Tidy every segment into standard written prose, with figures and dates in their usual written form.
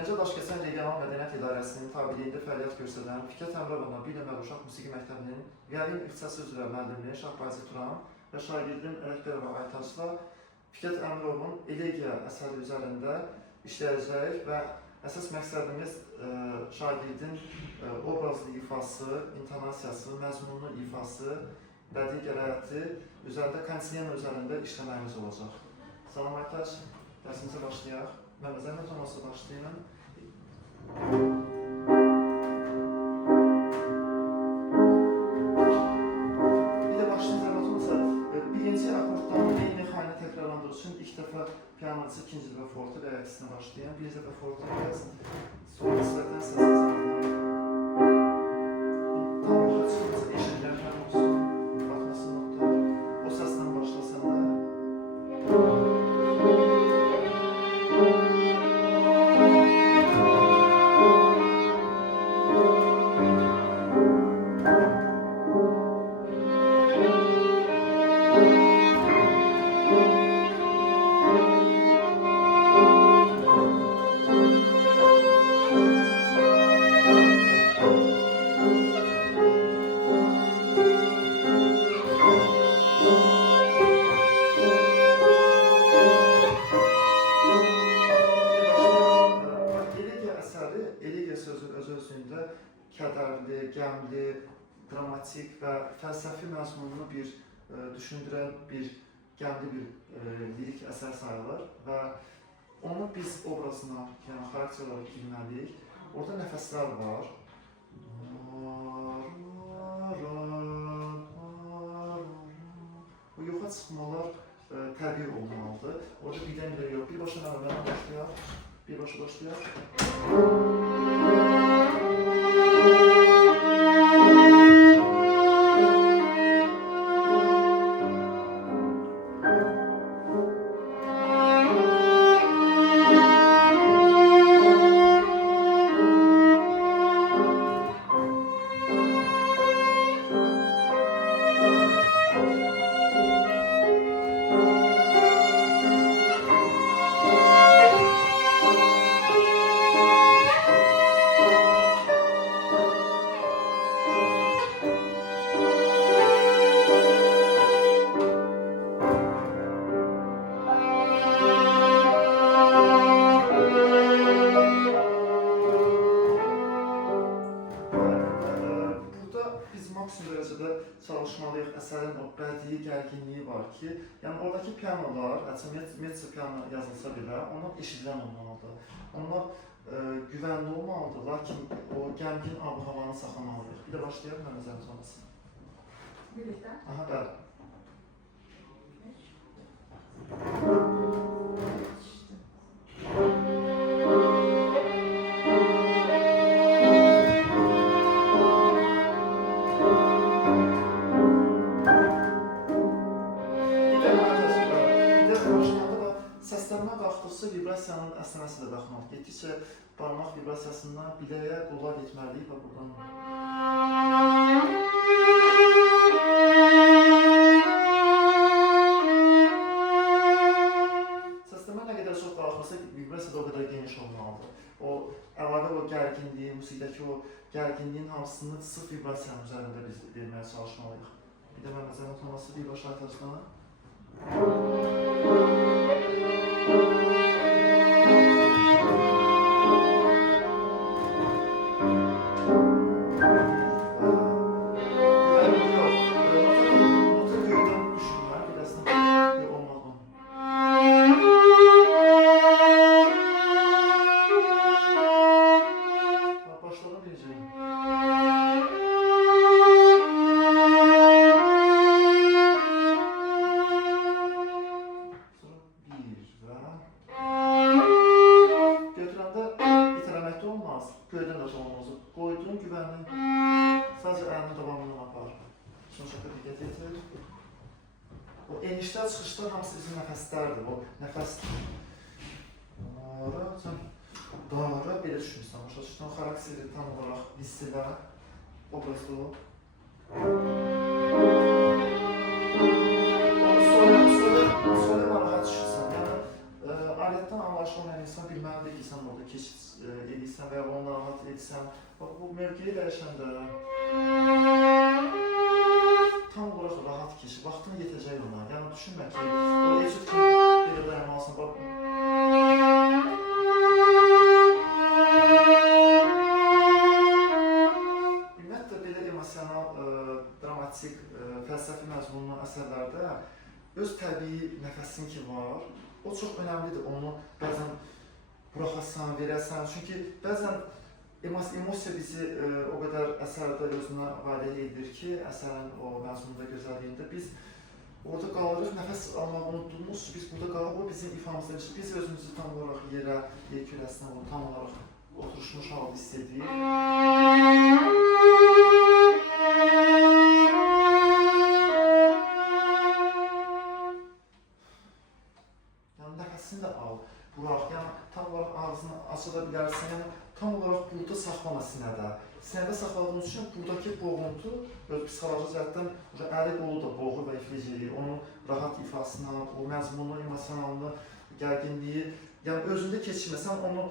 Gəncə Daşkəsən Regional Mədəniyyət İdarəsinin tabeliyində fəaliyyət göstərən Fikrət Əmrovna bir nömrə uşaq musiqi məktəbinin violin ixtisası üzrə müəllimi Şahbazı Turan və şagirdim Ələkbərova Aytaçla Fikrət Əmrovun Elegiya əsəri üzərində işləyəcək və əsas məqsədimiz şagirdin obrazlı ifası, intonasiyası, məzmunlu ifası, bədii qərayəti üzərində, kondisioner üzərində işləməyimiz olacaq. Salam Aytaç, dərsimizə başlayaq. Mən zəhmət olmasa başlayayım. Bir də başlayın zəhmət olmasa, birinci akorddan eyni xanə təkrarlandığı üçün ilk dəfə pianocu, ikinci dəfə forte və əksinə başlayın. Birinci dəfə forte gəz, sonra sırədən səsə tam yoxa çıxması eşidilən olsun, baxması notlar, o səsdən başlasan da. Kədərli, gəmli, dramatik və fəlsəfi məzmununu düşündürən bir gəmli bir lirik əsər sayılır və onu biz obrazına, yəni xarakter olaraq bilməliyik. Orada nəfəslər var. Bu yoxa çıxmalar təbii olmalıdır. Orada birdən-birə yox. Birbaşa nəvələrdən başlayaq. Birbaşa başlayaq. Çalışmalıyıq, əsərin o bədii gərginliyi var ki, yəni oradakı pianolar, mezzo piano yazılsa belə, onlar eşidilən olmalıdır. Onlar güvənli olmalıdır, lakin o gəmgin ab-havanı saxlamalıyıq. Bir də başlayaq, mən nəzəriniz olmasın. Birlikdə? Aha, bəli. Səslənmə qalxdıqca vibrasiyanın əsnəsi də baxmaq. Getdikcə barmaq vibrasiyasından biləyə qulaq etməliyik və buradan. Səslənmə nə qədər çox qalxırsa, vibrasiya da o qədər geniş olmalıdır. O əlavə o gərginliyi, musiqidəki o gərginliyin hamısını sıx vibrasiyanın üzərində biz verməyə çalışmalıyıq. Bir də mən nəzərət olması birbaşa Aytaçdan. Göydən də olmazı. Qoyduğun güvənli sadəcə əlinin davamından apar. Sonuçta diqqət etir. O enişlər, çıxışlar hamısı bizim nəfəslərdir. O nəfəs dara belə düşünürsən. Başa düşdün, xarakteri tam olaraq hisslə, obrazlı o. Sonra rahat çıxırsan. Yəni, alətdən anlaşılmayan yəni insan bilməlidir ki, sən orada keçid edirsən və ya onu narahat edirsən. Bax, bu mövqeyi dəyişəndə tam olaraq rahat keçir, vaxtın yetəcək ona. Yəni düşünmə ki, o etüd kimi belə dayanmalısın. Bax, ümumiyyətlə belə emosional, dramatik, fəlsəfi məzmunlu əsərlərdə öz təbii nəfəsin ki var, o çox önəmlidir. Onu bəzən buraxasan, verəsən. Çünki bəzən emosiya bizi o qədər əsərdə özünə vadə edir ki, əsərin o məzmununda, gözəlliyində biz orada qalırıq, nəfəs almaq unutduğumuz, biz burada qalıb, o bizim ifamızda, biz özümüzü tam olaraq yerə, yer kürəsinə tam olaraq oturuşmuş halda hiss edirik. Nəfəsini də al, burax, yəni tam olaraq ağzını açıda bilərsən, yəni tam olaraq burada saxlama sinədə. Sinədə saxladığınız üçün buradakı boğuntu öz psixoloji cəhətdən əli qolu da boğur və iflic edir. Onun rahat ifasına, o məzmunu, emosionalını, gərginliyi, yəni özündə keçirməsən onu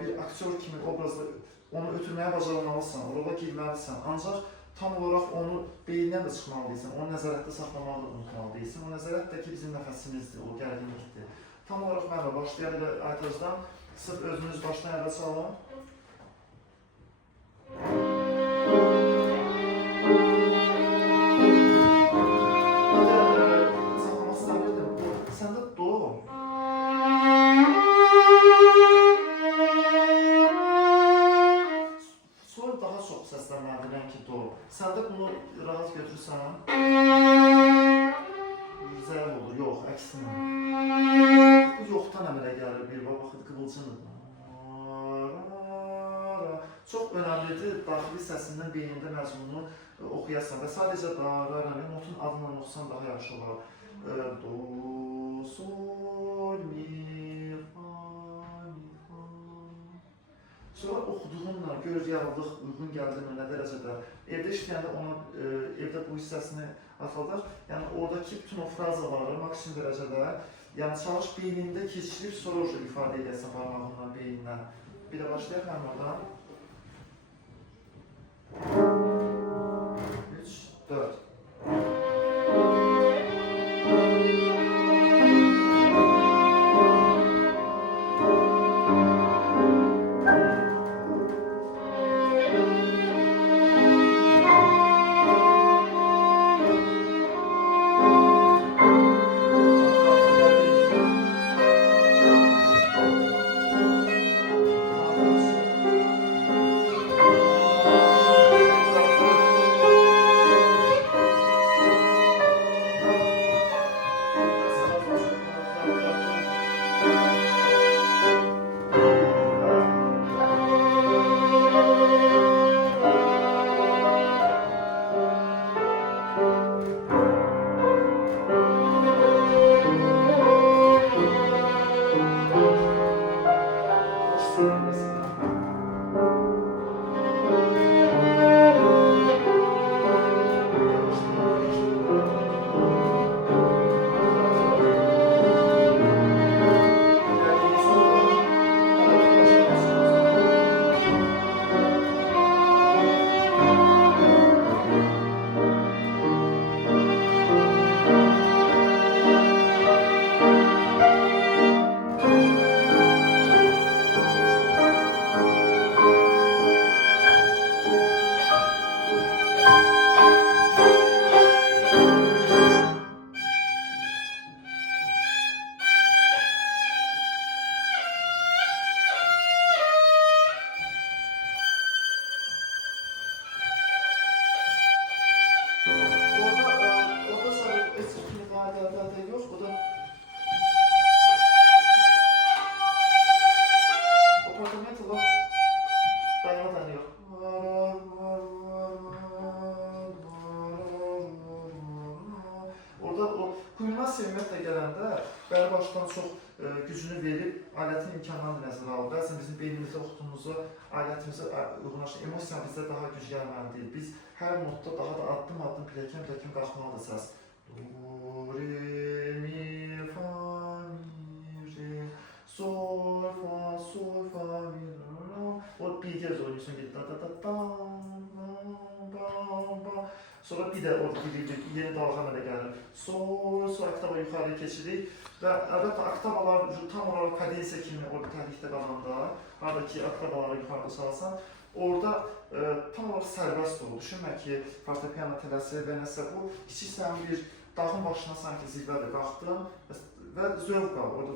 bir aktyor kimi obrazda onu ötürməyə bacarmalısın, rola girməlisən. Ancaq tam olaraq onu beynindən də çıxmalı deyilsən, onu nəzarətdə saxlamağı da unutmalı deyilsən. O nəzarət də ki, bizim nəfəsimizdir, o gərginlikdir. Tam olaraq mənə başlayarıq və Aytazdan sırf özünüz başdan əvvəl çalın. Saxlamaq istəmirdim. Səndə do. Sonra daha çox səslənməlidir, mənki do. Səndə bunu rahat götürürsən. Zəif olur, yox, əksinə. Bu yoxdan əmələ gəlir, bir baxın, qıvılcındır. Çox önəmlidir, daxili səsindən beynində məzmununu oxuyasan və sadəcə notun adından oxusan daha yaxşı olar. Do, sol, mi, fa, mi, fa. Sonra oxuduğunla göz yağlıq uyğun gəldiyinə nə dərəcədə evdə işləyəndə ona, evdə bu hissəsini atladaq. Yəni oradakı bütün o frazaları maksimum dərəcədə, yəni çalış beynində keçirib sonra ifadə edəsən parmağından, beynindən. Bir də başlayaq mənim oradan. 3, 4. Kulminasiya ümumiyyətlə gələndə bəli başdan çox gücünü verib alətin imkanlarını nəzərə alıb. Bəzən bizim beynimizdə oxuduğumuzu, alətimizə uyğunlaşan emosiya bizdə daha güc gəlməlidir. Biz hər notda daha da addım-addım, piləkən-piləkən qalxmalıdır səs. Do, re, mi, fa, mi, re. sol, fa, mi, la. O bir kez oynuyorsun ki da da da da ba. Sonra bir də o gidirik, yeni dalğa mənə gəlir. Sol, oktava yuxarıya keçirik və əlbəttə oktavalar tam olaraq kadensiya kimi o tərikdə qalanda, haradakı oktavaları yuxarıda salsan, orada tam olaraq sərbəst olur. Düşünmə ki, fortepiano tələsir və nəsə bu, kiçik sən bir dağın başına sanki zirvədə qalxdın və zövq var. Orada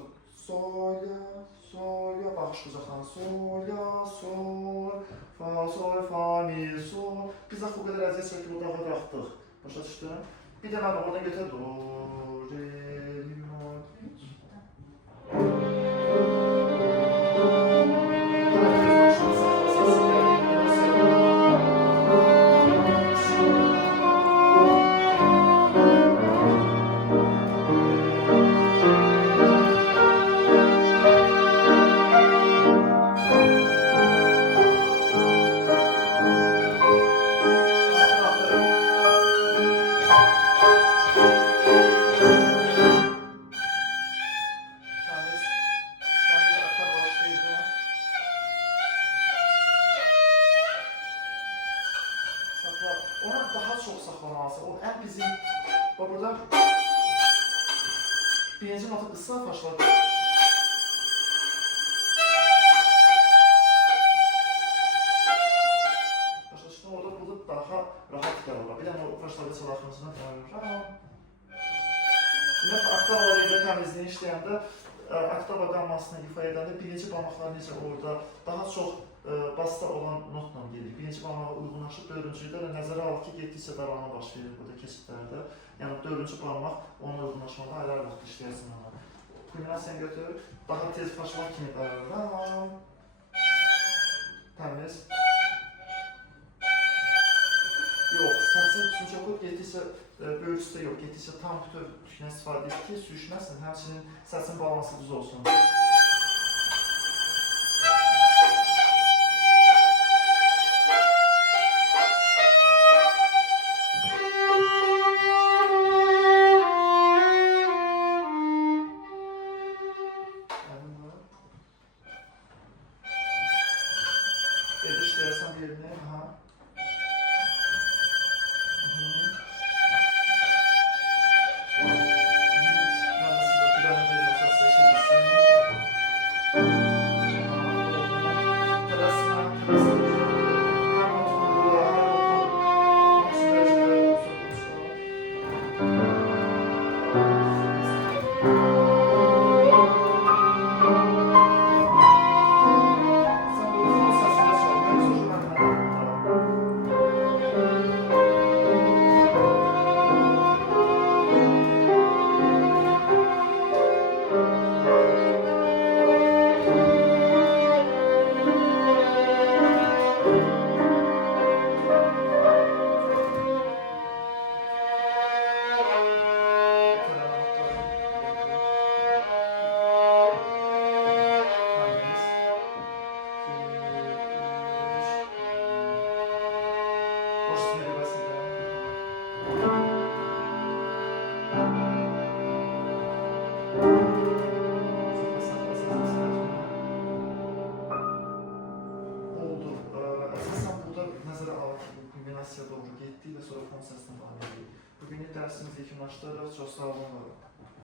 sol, ya, baxış uzaqdan, sol, ya, sol, fa, mi, sol. Biz axı o qədər əziyyət çəkib o dağa qalxdıq. Başa düşdün? Bir də mən oradan götür, do, re, mi, mo. Ona daha çox saxlamalısın. O ən bizim, burada birinci nota qısa başladı. Başa düşdün, orada burada daha rahat gəlir. Bir dənə o başlarda çalarxımızdan Ümumiyyətlə, oktavaları təmizliyi işləyəndə, oktava qammasını ifa edəndə birinci barmaqlar necə orada daha çox basta olan notla gelir. Birinci barmağa uyğunlaşıb dördüncüdə də nəzərə alıb ki, getdikcə daralma baş verir burada keçidlərdə. Yəni dördüncü barmaq onunla uyğunlaşmada ayrı vaxt işləyərsin ona. Kulminasiyanı götür, daha tez faşlar kimi ram. Təmiz. Yox, səsin çünki o getdikcə böyrüsü yox, getdikcə tam bütöv tükünə istifadə edir ki, sürüşməsin, həmçinin səsin balansı düz olsun. İşləyərsən bir yerini, aha. Kulminasiyaya doğru getdik və sonra fon səsini davam edirik. Bugünlük dərsimizi yekunlaşdırırıq. Çox sağ olun.